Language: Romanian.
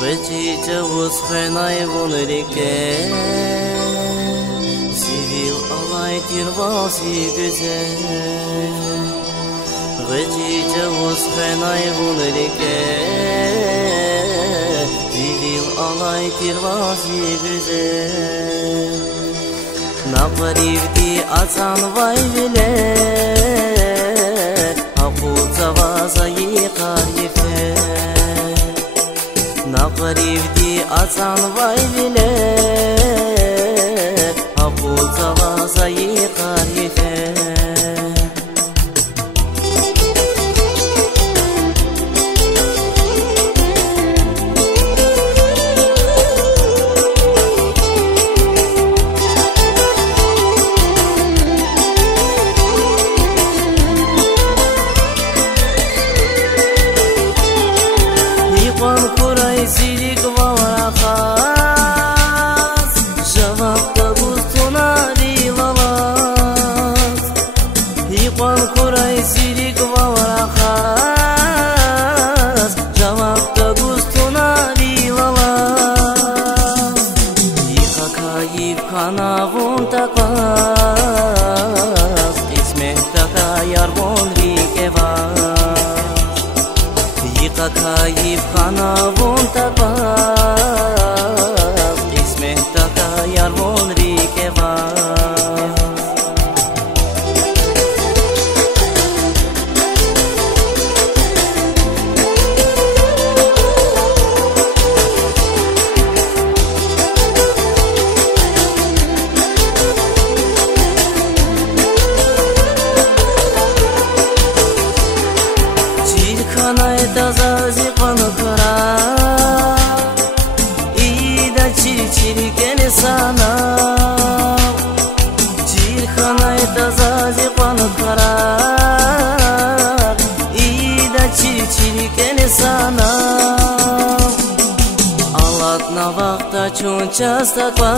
Gıcıca uzken ayvun rike Sivil alay tirvazi güzel Gıcıca uzken ayvun rike Sivil alay tirvazi güzel Naparivdi atan vay bile Hakuta vaza yıkar yefe Naparivdi atan vay bile Hakuta vaza yıkar yefe Zilik vara khas Javab da gustuna lilalat Hiqan kuray zilik vara khas Javab da gustuna lilalat Hiqa kayif kanavun takas Qismet taka yarbon rikevas Hiqa kayif kanavun takas Qismet taka yarbon rikevas Çirkanay dazazi kanıkara İda çirkeni sana Çirkanay dazazi kanıkara İda çirkeni sana Alatna vakta çunças takva